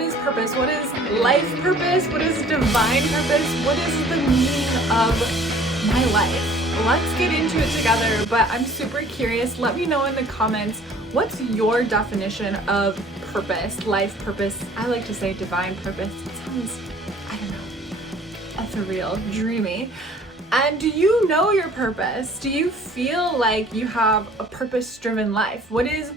What is purpose? What is life purpose? What is divine purpose? What is the meaning of my life? Let's get into it together, but I'm super curious. Let me know in the comments, what's your definition of purpose, life purpose? I like to say divine purpose. It sounds, I don't know, ethereal, dreamy. And do you know your purpose? Do you feel like you have a purpose-driven life? What is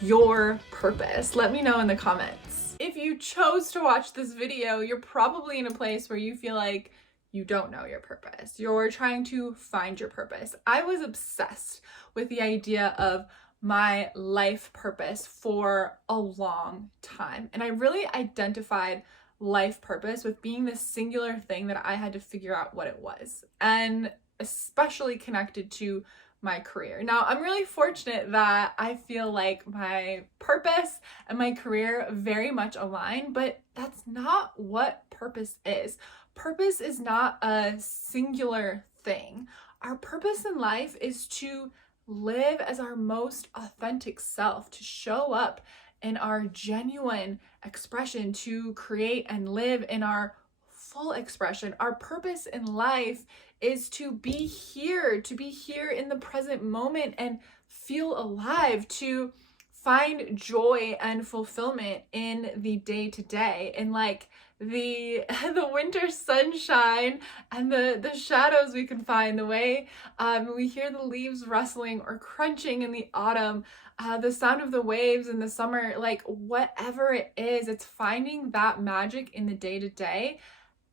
your purpose? Let me know in the comments. If you chose to watch this video, you're probably in a place where you feel like you don't know your purpose. You're trying to find your purpose. I was obsessed with the idea of my life purpose for a long time. And I really identified life purpose with being this singular thing that I had to figure out what it was, and especially connected to my career. Now, I'm really fortunate that I feel like my purpose and my career very much align, but that's not what purpose is. Purpose is not a singular thing. Our purpose in life is to live as our most authentic self, to show up in our genuine expression, to create and live in our full expression. Our purpose in life is to be here in the present moment and feel alive, to find joy and fulfillment in the day-to-day, in like the winter sunshine and the shadows we can find, the way we hear the leaves rustling or crunching in the autumn, the sound of the waves in the summer, like whatever it is, it's finding that magic in the day-to-day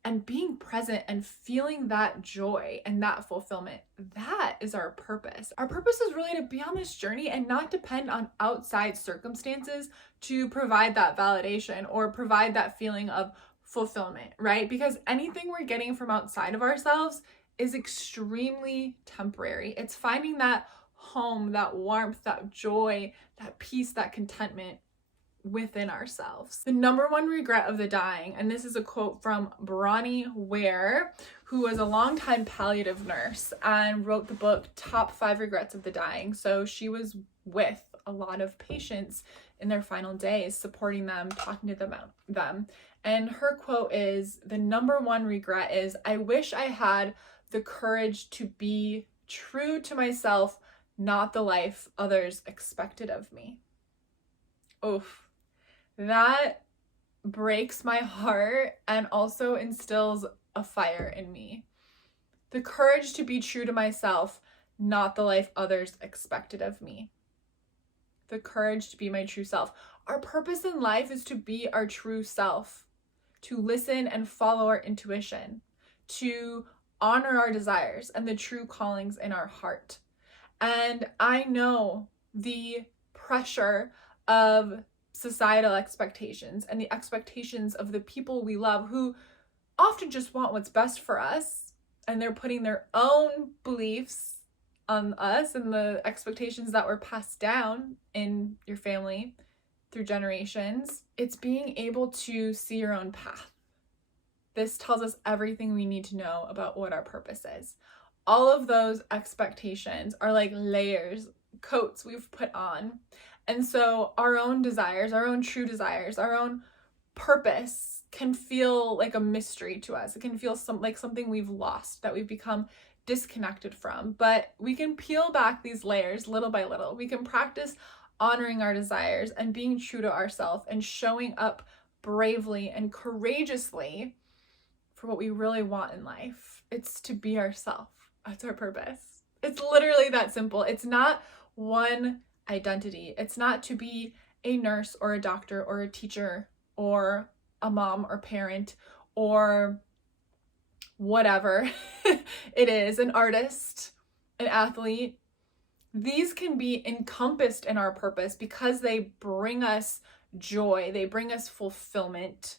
and being present and feeling that joy and that fulfillment. That is our purpose. Our purpose is really to be on this journey and not depend on outside circumstances to provide that validation or provide that feeling of fulfillment, right? Because anything we're getting from outside of ourselves is extremely temporary. It's finding that home, that warmth, that joy, that peace, that contentment within ourselves. The number one regret of the dying, and this is a quote from Bronnie Ware, who was a longtime palliative nurse and wrote the book Top 5 Regrets of the Dying. So she was with a lot of patients in their final days, supporting them, talking to them. And her quote is, the number one regret is, I wish I had the courage to be true to myself, not the life others expected of me. Oof. That breaks my heart and also instills a fire in me. The courage to be true to myself, not the life others expected of me. The courage to be my true self. Our purpose in life is to be our true self, to listen and follow our intuition, to honor our desires and the true callings in our heart. And I know the pressure of societal expectations and the expectations of the people we love, who often just want what's best for us, and they're putting their own beliefs on us and the expectations that were passed down in your family through generations. It's being able to see your own path. This tells us everything we need to know about what our purpose is. All of those expectations are like layers, coats we've put on. And so our own desires, our own true desires, our own purpose can feel like a mystery to us. It can feel like something we've lost, that we've become disconnected from. But we can peel back these layers little by little. We can practice honoring our desires and being true to ourselves and showing up bravely and courageously for what we really want in life. It's to be ourselves. That's our purpose. It's literally that simple. It's not one identity. It's not to be a nurse or a doctor or a teacher or a mom or parent or whatever it is, an artist, an athlete. These can be encompassed in our purpose because they bring us joy, they bring us fulfillment,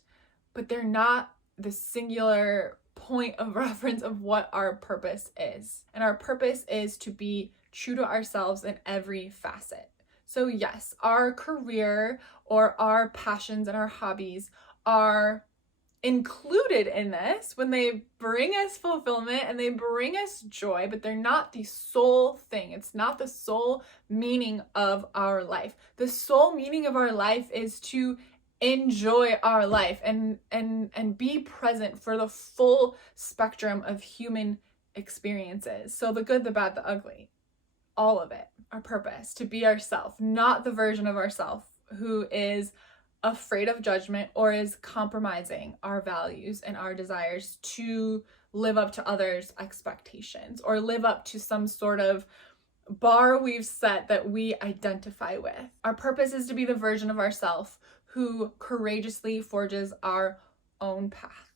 but they're not the singular point of reference of what our purpose is. And our purpose is to be true to ourselves in every facet. So yes, our career or our passions and our hobbies are included in this when they bring us fulfillment and they bring us joy, but they're not the sole thing. It's not the sole meaning of our life. The sole meaning of our life is to enjoy our life and be present for the full spectrum of human experiences. So the good, the bad, the ugly, all of it. Our purpose, to be ourselves, not the version of ourselves who is afraid of judgment or is compromising our values and our desires to live up to others' expectations or live up to some sort of bar we've set that we identify with. Our purpose is to be the version of ourselves who courageously forges our own path.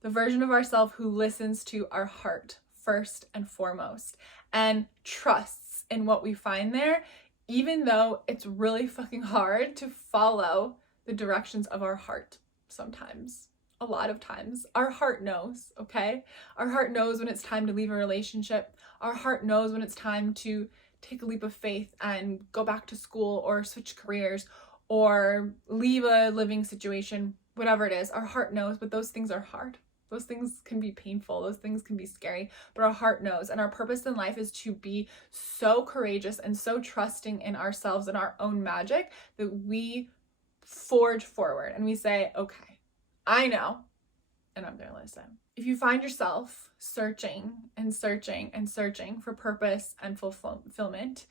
The version of ourselves who listens to our heart first and foremost and trusts in what we find there, even though it's really fucking hard to follow the directions of our heart sometimes. A lot of times. Our heart knows, okay? Our heart knows when it's time to leave a relationship. Our heart knows when it's time to take a leap of faith and go back to school or switch careers or leave a living situation, whatever it is. Our heart knows, but those things are hard. Those things can be painful. Those things can be scary, but our heart knows. And our purpose in life is to be so courageous and so trusting in ourselves and our own magic that we forge forward and we say, okay, I know, and I'm going to listen. If you find yourself searching and searching and searching for purpose and fulfillment,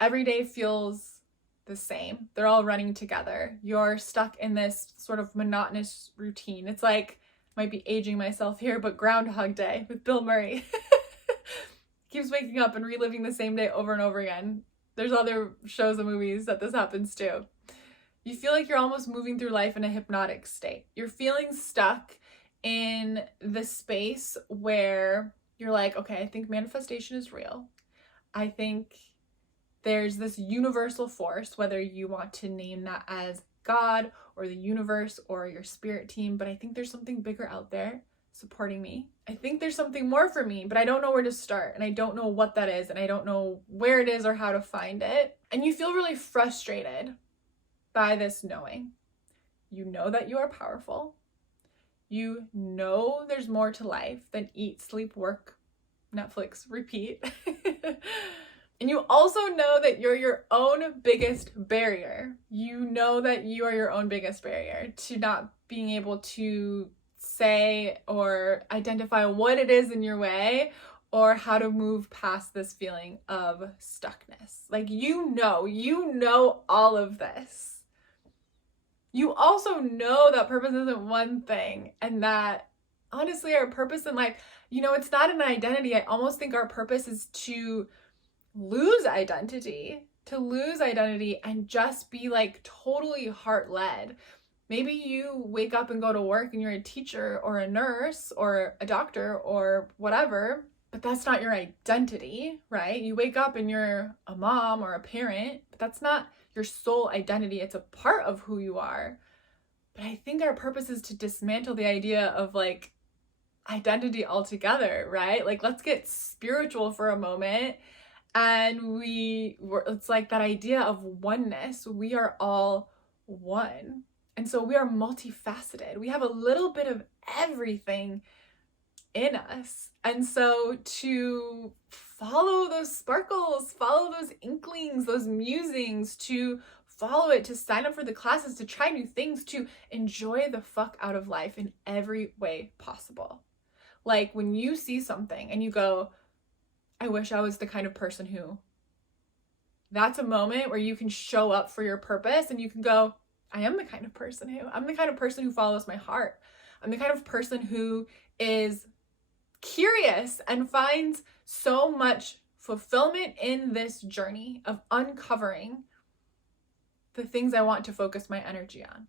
every day feels the same. They're all running together. You're stuck in this sort of monotonous routine. It's like, might be aging myself here, but Groundhog Day with Bill Murray. Keeps waking up and reliving the same day over and over again. There's other shows and movies that this happens to. You feel like you're almost moving through life in a hypnotic state. You're feeling stuck in the space where you're like, okay, I think manifestation is real. I think there's this universal force, whether you want to name that as God or the universe or your spirit team, but I think there's something bigger out there supporting me. I think there's something more for me, but I don't know where to start and I don't know what that is and I don't know where it is or how to find it. And you feel really frustrated by this knowing. You know that you are powerful. You know there's more to life than eat, sleep, work, Netflix, repeat. And you also know that you're your own biggest barrier. You know that you are your own biggest barrier to not being able to say or identify what it is in your way or how to move past this feeling of stuckness. Like, you know all of this. You also know that purpose isn't one thing and that honestly our purpose in life, it's not an identity. I almost think our purpose is to lose identity and just be like totally heart-led. Maybe you wake up and go to work and you're a teacher or a nurse or a doctor or whatever, but that's not your identity, right? You wake up and you're a mom or a parent, but that's not your sole identity. It's a part of who you are. But I think our purpose is to dismantle the idea of like identity altogether, right? Like, let's get spiritual for a moment. And it's like that idea of oneness. We are all one. And so we are multifaceted. We have a little bit of everything in us. And so to follow those sparkles, follow those inklings, those musings, to follow it, to sign up for the classes, to try new things, to enjoy the fuck out of life in every way possible. Like when you see something and you go, I wish I was the kind of person who, that's a moment where you can show up for your purpose and you can go, I'm the kind of person who follows my heart. I'm the kind of person who is curious and finds so much fulfillment in this journey of uncovering the things I want to focus my energy on.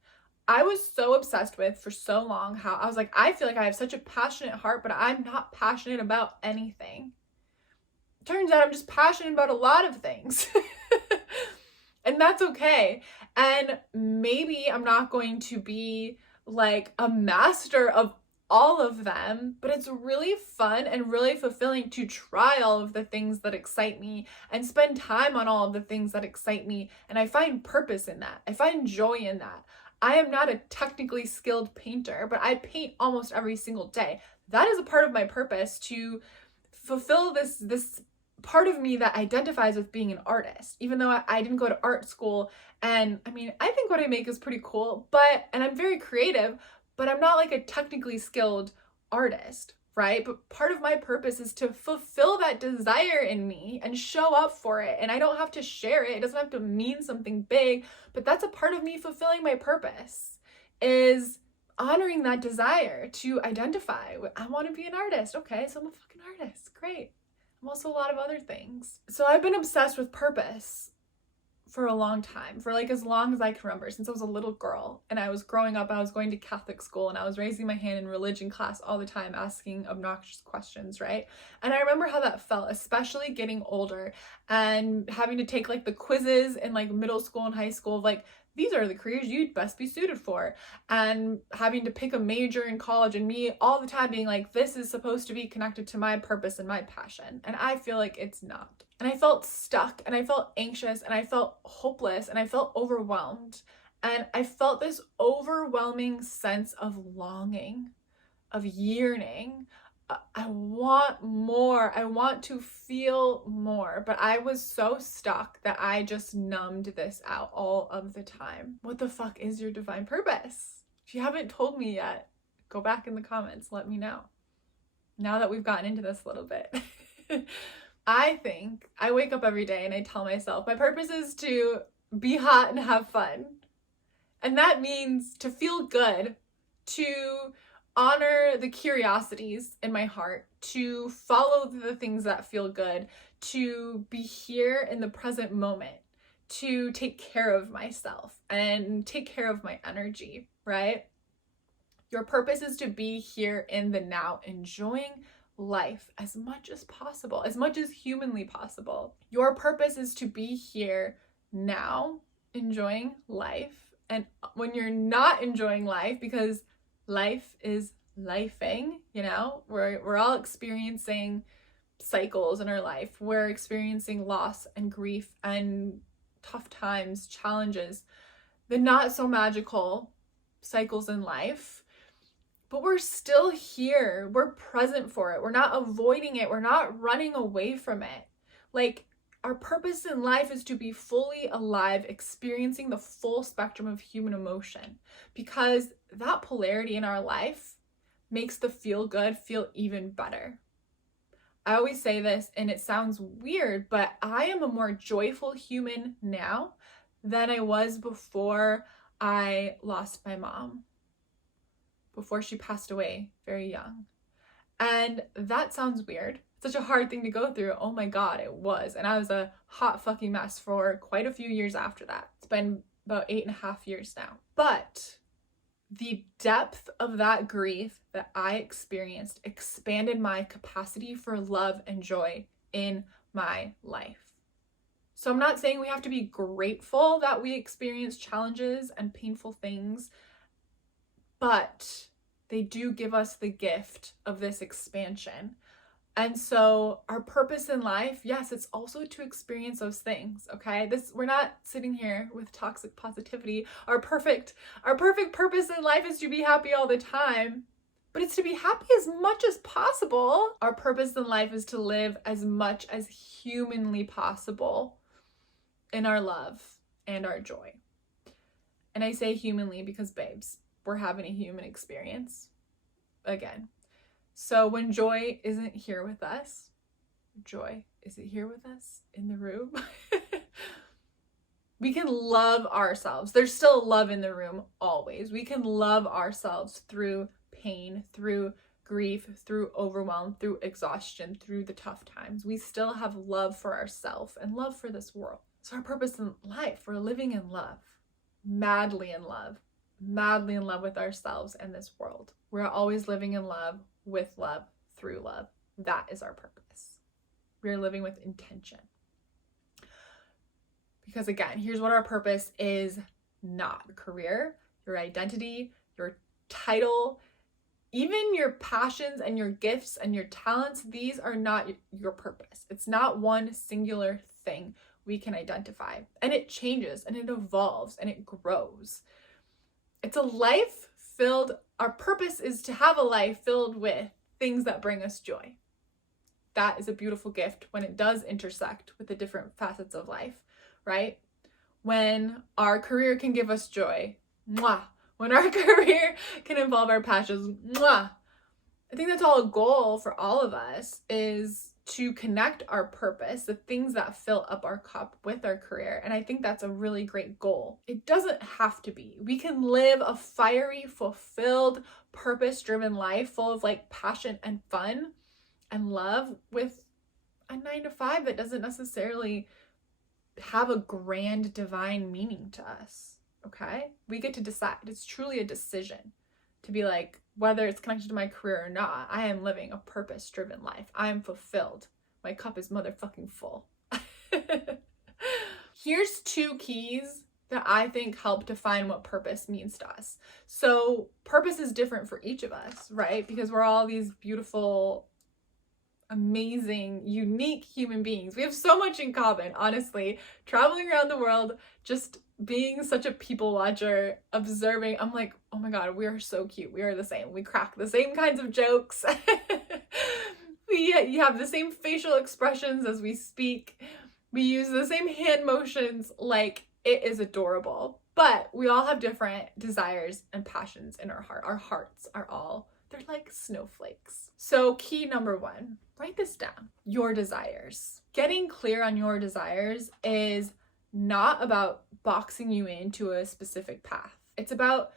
I was so obsessed with for so long how I was like, I feel like I have such a passionate heart, but I'm not passionate about anything. Turns out I'm just passionate about a lot of things. And that's okay. And maybe I'm not going to be like a master of all of them, but it's really fun and really fulfilling to try all of the things that excite me and spend time on all of the things that excite me. And I find purpose in that. I find joy in that. I am not a technically skilled painter, but I paint almost every single day. That is a part of my purpose, to fulfill this part of me that identifies with being an artist, even though I didn't go to art school. And I mean, I think what I make is pretty cool, and I'm very creative, but I'm not like a technically skilled artist, right? But part of my purpose is to fulfill that desire in me and show up for it. And I don't have to share it. It doesn't have to mean something big, but that's a part of me fulfilling my purpose, is honoring that desire to identify. I want to be an artist. Okay, so I'm a fucking artist. Great. I'm also a lot of other things. So I've been obsessed with purpose for a long time, for like as long as I can remember, since I was a little girl and I was growing up. I was going to Catholic school and I was raising my hand in religion class all the time, asking obnoxious questions, right? And I remember how that felt, especially getting older and having to take like the quizzes in like middle school and high school, like these are the careers you'd best be suited for, and having to pick a major in college, and me all the time being like, this is supposed to be connected to my purpose and my passion, and I feel like it's not. And I felt stuck, and I felt anxious, and I felt hopeless, and I felt overwhelmed, and I felt this overwhelming sense of longing, of yearning. I want more. I want to feel more. But I was so stuck that I just numbed this out all of the time. What the fuck is your divine purpose? If you haven't told me yet, go back in the comments. Let me know. Now that we've gotten into this a little bit. I think I wake up every day and I tell myself my purpose is to be hot and have fun. And that means to feel good, to honor the curiosities in my heart, to follow the things that feel good, to be here in the present moment, to take care of myself and take care of my energy, right? Your purpose is to be here in the now, enjoying life as much as possible, as much as humanly possible. Your purpose is to be here now, enjoying life. And when you're not enjoying life, because life is lifing, you know, we're all experiencing cycles in our life. We're experiencing loss and grief and tough times, challenges, the not so magical cycles in life, but we're still here. We're present for it. We're not avoiding it. We're not running away from it. Like, our purpose in life is to be fully alive, experiencing the full spectrum of human emotion, because that polarity in our life makes the feel good feel even better. I always say this, and it sounds weird, but I am a more joyful human now than I was before I lost my mom, before she passed away very young. And that sounds weird. Such a hard thing to go through. Oh my God, it was. And I was a hot fucking mess for quite a few years after that. It's been about 8.5 years now. But the depth of that grief that I experienced expanded my capacity for love and joy in my life. So I'm not saying we have to be grateful that we experience challenges and painful things, but they do give us the gift of this expansion. And so our purpose in life, yes, it's also to experience those things, okay? We're not sitting here with toxic positivity. Our perfect purpose in life is to be happy all the time, but it's to be happy as much as possible. Our purpose in life is to live as much as humanly possible in our love and our joy. And I say humanly because, babes, we're having a human experience again. So when joy isn't here with us, is it here with us in the room? We can love ourselves. There's still love in the room always. We can love ourselves through pain, through grief, through overwhelm, through exhaustion, through the tough times. We still have love for ourselves and love for this world. So our purpose in life, we're living in love, madly in love with ourselves and this world. We're always living in love, with love, through love. That is our purpose. We're living with intention. Because again, here's what our purpose is not. Your career, your identity, your title, even your passions and your gifts and your talents, these are not your purpose. It's not one singular thing we can identify. And it changes and it evolves and it grows. It's a life filled, our purpose is to have a life filled with things that bring us joy. that is a beautiful gift when it does intersect with the different facets of life, right? When our career can give us joy, mwah. When our career can involve our passions, mwah. I think that's all a goal for all of us, is to connect our purpose, the things that fill up our cup, with our career. And I think that's a really great goal. It doesn't have to be. We can live a fiery, fulfilled, purpose-driven life full of like passion and fun and love with a 9-to-5 that doesn't necessarily have a grand divine meaning to us. Okay? We get to decide. It's truly a decision to be like, whether it's connected to my career or not, I am living a purpose-driven life. I am fulfilled. My cup is motherfucking full. Here's 2 keys that I think help define what purpose means to us. So purpose is different for each of us, right? Because we're all these beautiful, amazing, unique human beings. We have so much in common, honestly. Traveling around the world, just being such a people watcher, observing, I'm like, oh my God, we are so cute. We are the same. We crack the same kinds of jokes. You have the same facial expressions as we speak. We use the same hand motions. Like, it is adorable. But we all have different desires and passions in our heart. Our hearts are all, they're like snowflakes. So key number 1, write this down. Your desires. Getting clear on your desires is not about boxing you into a specific path. It's about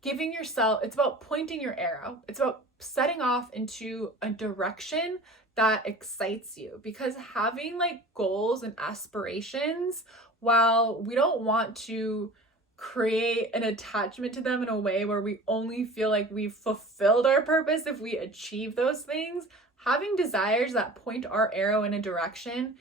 giving yourself, it's about pointing your arrow. It's about setting off into a direction that excites you, because having like goals and aspirations, while we don't want to create an attachment to them in a way where we only feel like we've fulfilled our purpose if we achieve those things, having desires that point our arrow in a direction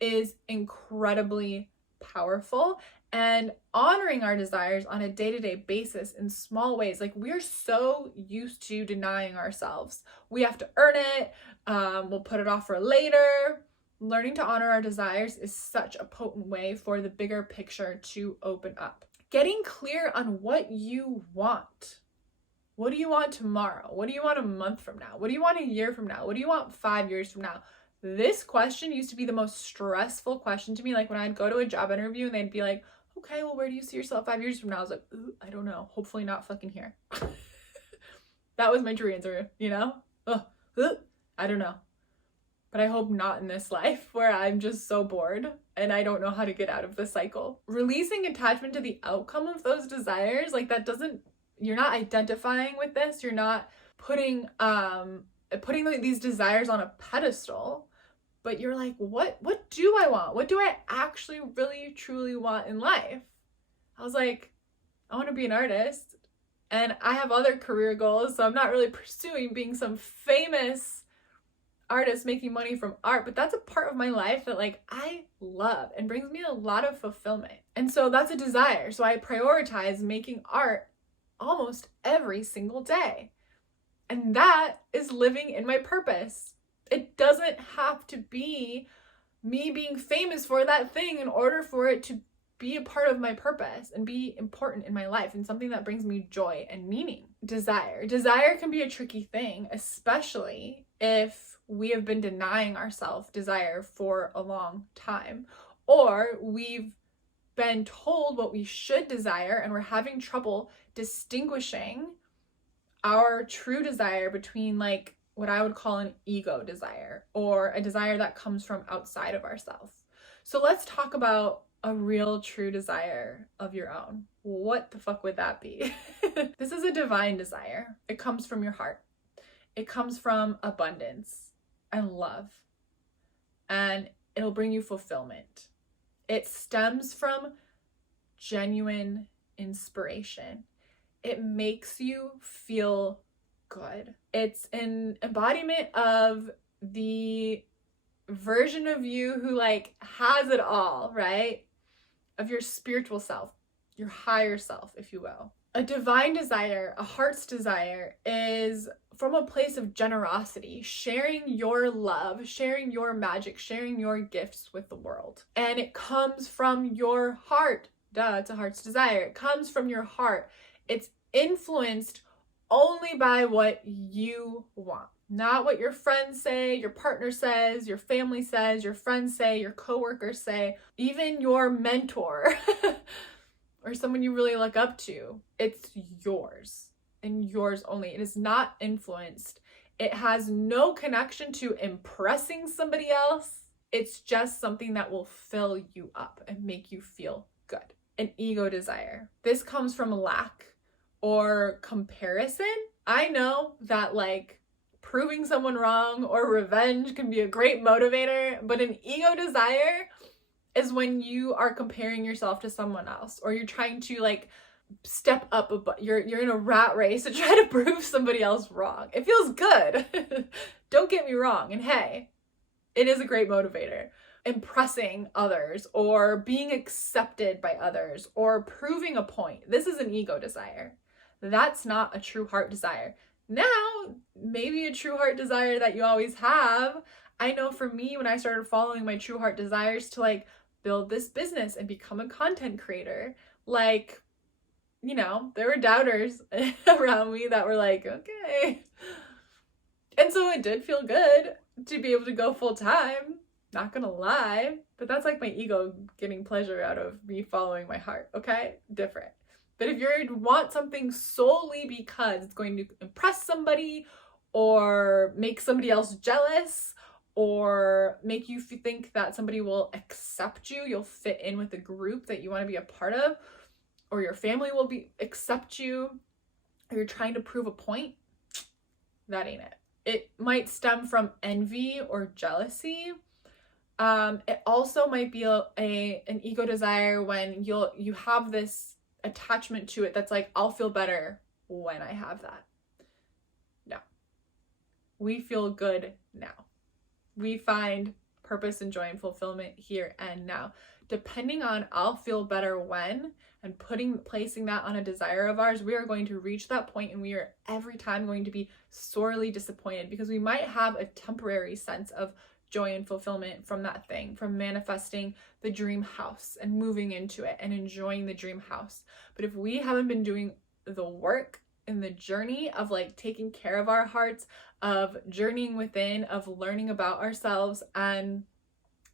is incredibly powerful. And honoring our desires on a day-to-day basis in small ways. Like, we're so used to denying ourselves. We have to earn it. We'll put it off for later. Learning to honor our desires is such a potent way for the bigger picture to open up. Getting clear on what you want. What do you want tomorrow? What do you want a month from now? What do you want a year from now? What do you want 5 years from now? This question used to be the most stressful question to me. Like, when I'd go to a job interview and they'd be like, okay, well, where do you see yourself 5 years from now? I was like, ooh, I don't know. Hopefully not fucking here. That was my true answer, you know? I don't know. But I hope not in this life where I'm just so bored and I don't know how to get out of the cycle. Releasing attachment to the outcome of those desires, like, that doesn't, you're not identifying with this. You're not putting these desires on a pedestal. But you're like, what do I want? What do I actually really truly want in life? I was like, I want to be an artist, and I have other career goals, so I'm not really pursuing being some famous artist making money from art, but that's a part of my life that like I love and brings me a lot of fulfillment. And so that's a desire. So I prioritize making art almost every single day. And that is living in my purpose. It doesn't have to be me being famous for that thing in order for it to be a part of my purpose and be important in my life and something that brings me joy and meaning. Desire. Desire can be a tricky thing, especially if we have been denying ourselves desire for a long time, or we've been told what we should desire and we're having trouble distinguishing our true desire between like what I would call an ego desire or a desire that comes from outside of ourselves. So let's talk about a real true desire of your own. What the fuck would that be? This is a divine desire. It comes from your heart. It comes from abundance and love, and it'll bring you fulfillment. It stems from genuine inspiration. It makes you feel good. It's an embodiment of the version of you who like has it all, right? Of your spiritual self, your higher self, if you will. A divine desire, a heart's desire, is from a place of generosity, sharing your love, sharing your magic, sharing your gifts with the world. And it comes from your heart. Duh, it's a heart's desire. It comes from your heart. It's influenced only by what you want, not what your friends say, your partner says, your family says, your friends say, your coworkers say, even your mentor or someone you really look up to. It's yours and yours only. It is not influenced. It has no connection to impressing somebody else. It's just something that will fill you up and make you feel good. An ego desire. This comes from lack or comparison. I know that like proving someone wrong or revenge can be a great motivator, but an ego desire is when you are comparing yourself to someone else, or you're trying to like step up you're in a rat race to try to prove somebody else wrong. It feels good. Don't get me wrong. And hey, it is a great motivator. Impressing others or being accepted by others or proving a point. This is an ego desire. That's not a true heart desire. Now, maybe a true heart desire that you always have. I know for me, when I started following my true heart desires to like build this business and become a content creator, like, you know, there were doubters around me that were like, okay. And so it did feel good to be able to go full time. Not gonna lie, but that's like my ego getting pleasure out of me following my heart, okay? Different. But if you want something solely because it's going to impress somebody or make somebody else jealous or make you think that somebody will accept you, you'll fit in with the group that you want to be a part of, or your family will accept you, or you're trying to prove a point, that ain't it. It might stem from envy or jealousy. It also might be an ego desire when you have this attachment to it that's like, I'll feel better when I have that. No. We feel good now. We find purpose and joy and fulfillment here and now. Depending on I'll feel better when and placing that on a desire of ours, we are going to reach that point and we are every time going to be sorely disappointed because we might have a temporary sense of joy and fulfillment from that thing, from manifesting the dream house and moving into it and enjoying the dream house. But if we haven't been doing the work in the journey of like taking care of our hearts, of journeying within, of learning about ourselves and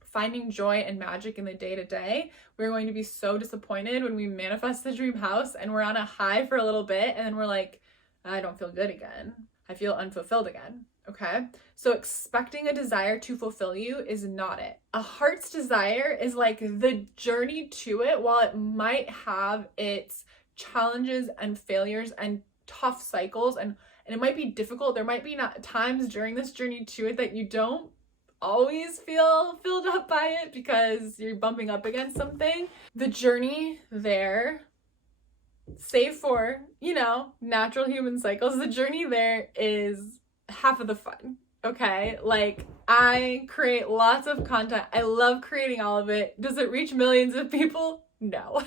finding joy and magic in the day-to-day, we're going to be so disappointed when we manifest the dream house and we're on a high for a little bit and then we're like, I don't feel good again. I feel unfulfilled again. Okay, so expecting a desire to fulfill you is not it. A heart's desire is like the journey to it. While it might have its challenges and failures and tough cycles, and it might be difficult, there might be not times during this journey to it that you don't always feel filled up by it because you're bumping up against something. The journey there, save for, you know, natural human cycles, the journey there is half of the fun. Okay, like I create lots of content. I love creating all of it. Does it reach millions of people? No.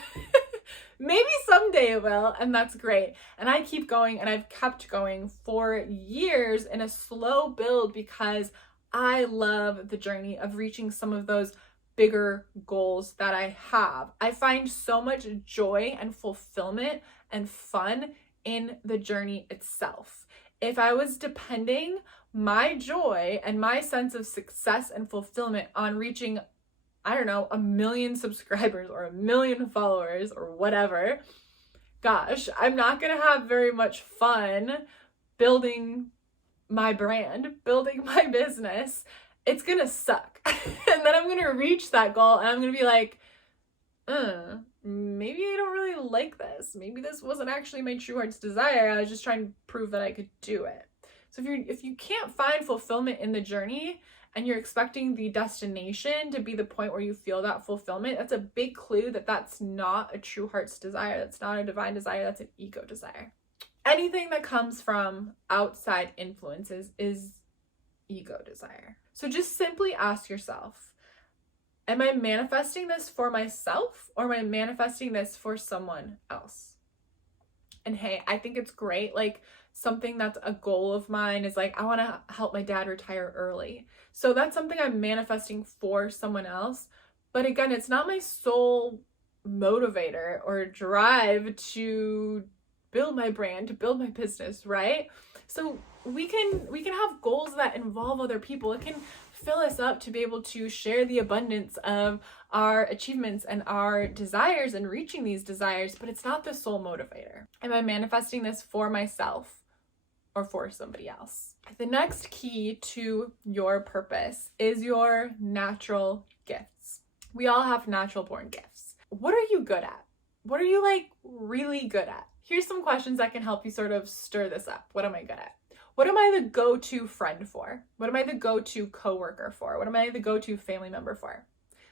Maybe someday it will, and that's great. And I keep going, and I've kept going for years in a slow build because I love the journey of reaching some of those bigger goals that I have. I find so much joy and fulfillment and fun in the journey itself. If I was depending my joy and my sense of success and fulfillment on reaching, I don't know, 1 million subscribers or 1 million followers or whatever, gosh, I'm not gonna have very much fun building my brand, building my business. It's gonna suck. And then I'm gonna reach that goal and I'm gonna be like, maybe I don't really like this. Maybe this wasn't actually my true heart's desire. I was just trying to prove that I could do it. So if you can't find fulfillment in the journey and you're expecting the destination to be the point where you feel that fulfillment, that's a big clue that that's not a true heart's desire. That's not a divine desire. That's an ego desire. Anything that comes from outside influences is ego desire. So just simply ask yourself, am I manifesting this for myself or am I manifesting this for someone else? And hey, I think it's great. Like something that's a goal of mine is like, I want to help my dad retire early. So that's something I'm manifesting for someone else. But again, it's not my sole motivator or drive to build my brand, to build my business, right? So we can have goals that involve other people. It can fill us up to be able to share the abundance of our achievements and our desires and reaching these desires, but it's not the sole motivator. Am I manifesting this for myself or for somebody else? The next key to your purpose is your natural gifts. We all have natural born gifts. What are you good at? What are you like really good at? Here's some questions that can help you sort of stir this up. What am I good at? What am I the go-to friend for? What am I the go-to coworker for? What am I the go-to family member for?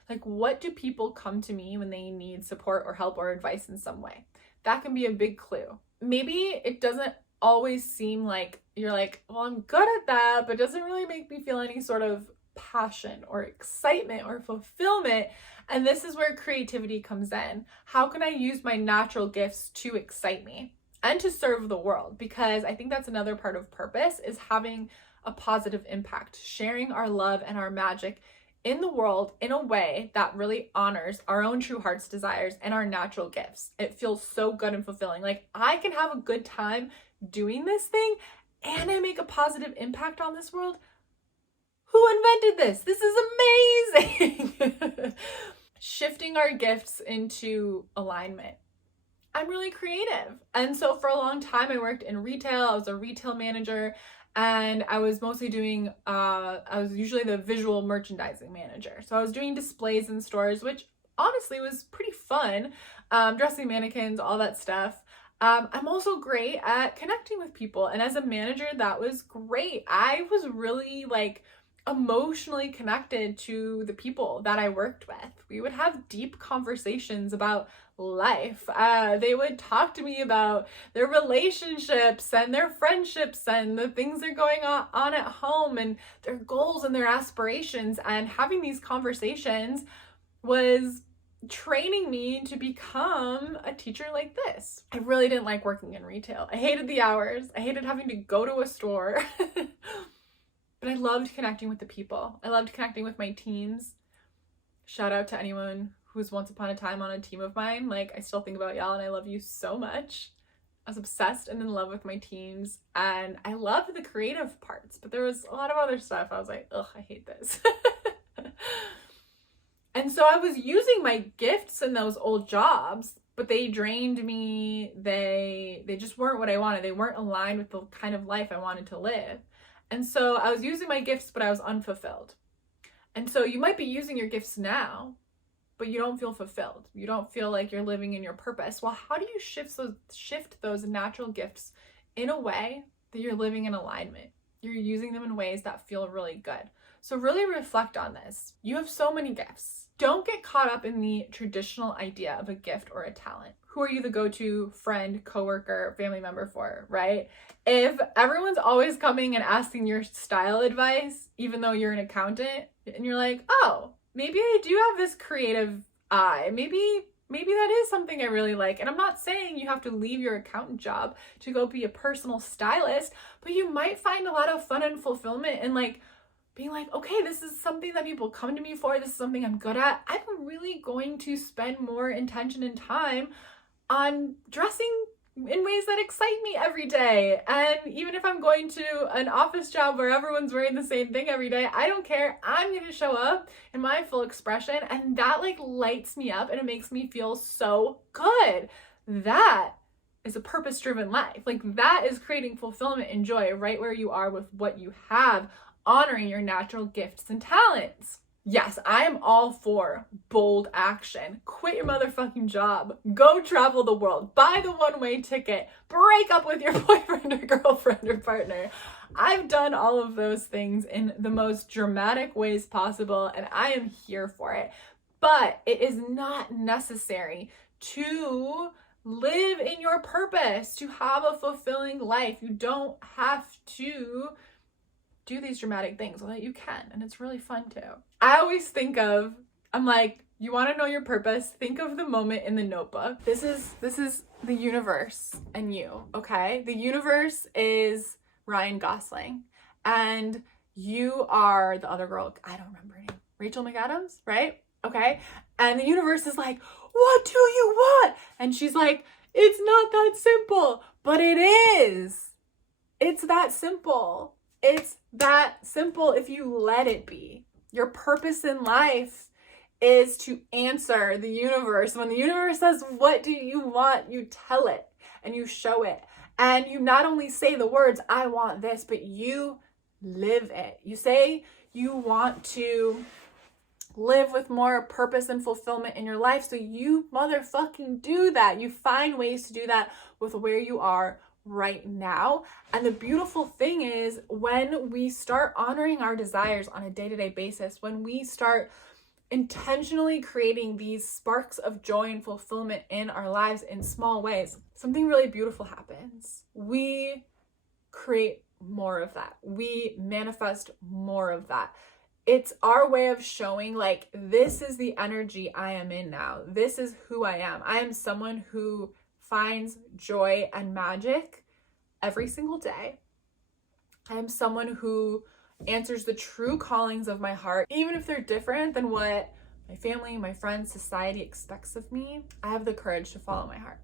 Like, what do people come to me when they need support or help or advice in some way? That can be a big clue. Maybe it doesn't always seem like you're like, well, I'm good at that, but it doesn't really make me feel any sort of passion or excitement or fulfillment. And this is where creativity comes in. How can I use my natural gifts to excite me and to serve the world? Because I think that's another part of purpose, is having a positive impact, sharing our love and our magic in the world in a way that really honors our own true heart's desires and our natural gifts. It feels so good and fulfilling. Like, I can have a good time doing this thing and I make a positive impact on this world. Who invented this? This is amazing. Shifting our gifts into alignment. I'm really creative. And so for a long time, I worked in retail. I was a retail manager, and I was mostly doing, I was usually the visual merchandising manager. So I was doing displays in stores, which honestly was pretty fun. Dressing mannequins, all that stuff. I'm also great at connecting with people. And as a manager, that was great. I was really like emotionally connected to the people that I worked with. We would have deep conversations about life. They would talk to me about their relationships and their friendships and the things they're going on at home and their goals and their aspirations. And having these conversations was training me to become a teacher like this. I really didn't like working in retail. I hated the hours. I hated having to go to a store. But I loved connecting with the people. I loved connecting with my teams. Shout out to anyone who was once upon a time on a team of mine. Like, I still think about y'all and I love you so much. I was obsessed and in love with my teams, and I loved the creative parts, but there was a lot of other stuff. I was like, ugh, I hate this. And so I was using my gifts in those old jobs, but they drained me. They just weren't what I wanted. They weren't aligned with the kind of life I wanted to live. And so I was using my gifts, but I was unfulfilled. And so you might be using your gifts now, but you don't feel fulfilled. You don't feel like you're living in your purpose. Well, how do you shift those natural gifts in a way that you're living in alignment? You're using them in ways that feel really good. So really reflect on this. You have so many gifts. Don't get caught up in the traditional idea of a gift or a talent. Who are you the go-to friend, coworker, family member for, right? If everyone's always coming and asking your style advice, even though you're an accountant, and you're like, oh, maybe I do have this creative eye. Maybe that is something I really like. And I'm not saying you have to leave your accountant job to go be a personal stylist, but you might find a lot of fun and fulfillment in like being like, okay, this is something that people come to me for. This is something I'm good at. I'm really going to spend more intention and time on dressing in ways that excite me every day. And even if I'm going to an office job where everyone's wearing the same thing every day, I don't care. I'm going to show up in my full expression, and that like lights me up and it makes me feel so good. That is a purpose-driven life. Like, that is creating fulfillment and joy right where you are with what you have, honoring your natural gifts and talents. Yes, I am all for bold action. Quit your motherfucking job. Go travel the world. Buy the one-way ticket. Break up with your boyfriend or girlfriend or partner. I've done all of those things in the most dramatic ways possible, and I am here for it. But it is not necessary to live in your purpose, to have a fulfilling life. You don't have to do these dramatic things, although you can, and it's really fun too. I always think of, I'm like, you want to know your purpose? Think of the moment in the Notebook. This is the universe and you, okay? The universe is Ryan Gosling, and you are the other girl, I don't remember her name, Rachel McAdams, right? Okay? And the universe is like, what do you want? And she's like, it's not that simple. But it is. It's that simple. It's that simple if you let it be. Your purpose in life is to answer the universe. When the universe says, what do you want? You tell it and you show it. And you not only say the words, I want this, but you live it. You say you want to live with more purpose and fulfillment in your life. So you motherfucking do that. You find ways to do that with where you are right now. And the beautiful thing is, when we start honoring our desires on a day-to-day basis, when we start intentionally creating these sparks of joy and fulfillment in our lives in small ways, something really beautiful happens. We create more of that. We manifest more of that. It's our way of showing, like, this is the energy I am in now. This is who I am. I am someone who finds joy and magic every single day. I am someone who answers the true callings of my heart, even if they're different than what my family, my friends, society expects of me. I have the courage to follow my heart.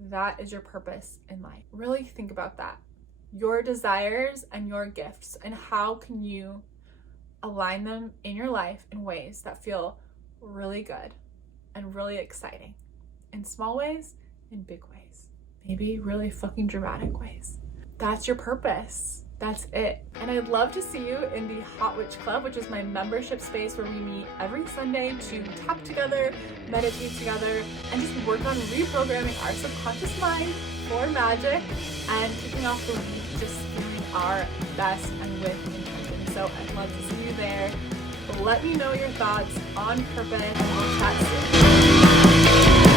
That is your purpose in life. Really think about that. Your desires and your gifts, and how can you align them in your life in ways that feel really good and really exciting, in small ways, in big ways, maybe really fucking dramatic ways. That's your purpose. That's it. And I'd love to see you in the Hot Witch Club, which is my membership space where we meet every Sunday to tap together, meditate together, and just work on reprogramming our subconscious mind for magic and kicking off the week just feeling our best and with intention. So I'd love to see you there. Let me know your thoughts on purpose, and we'll chat soon.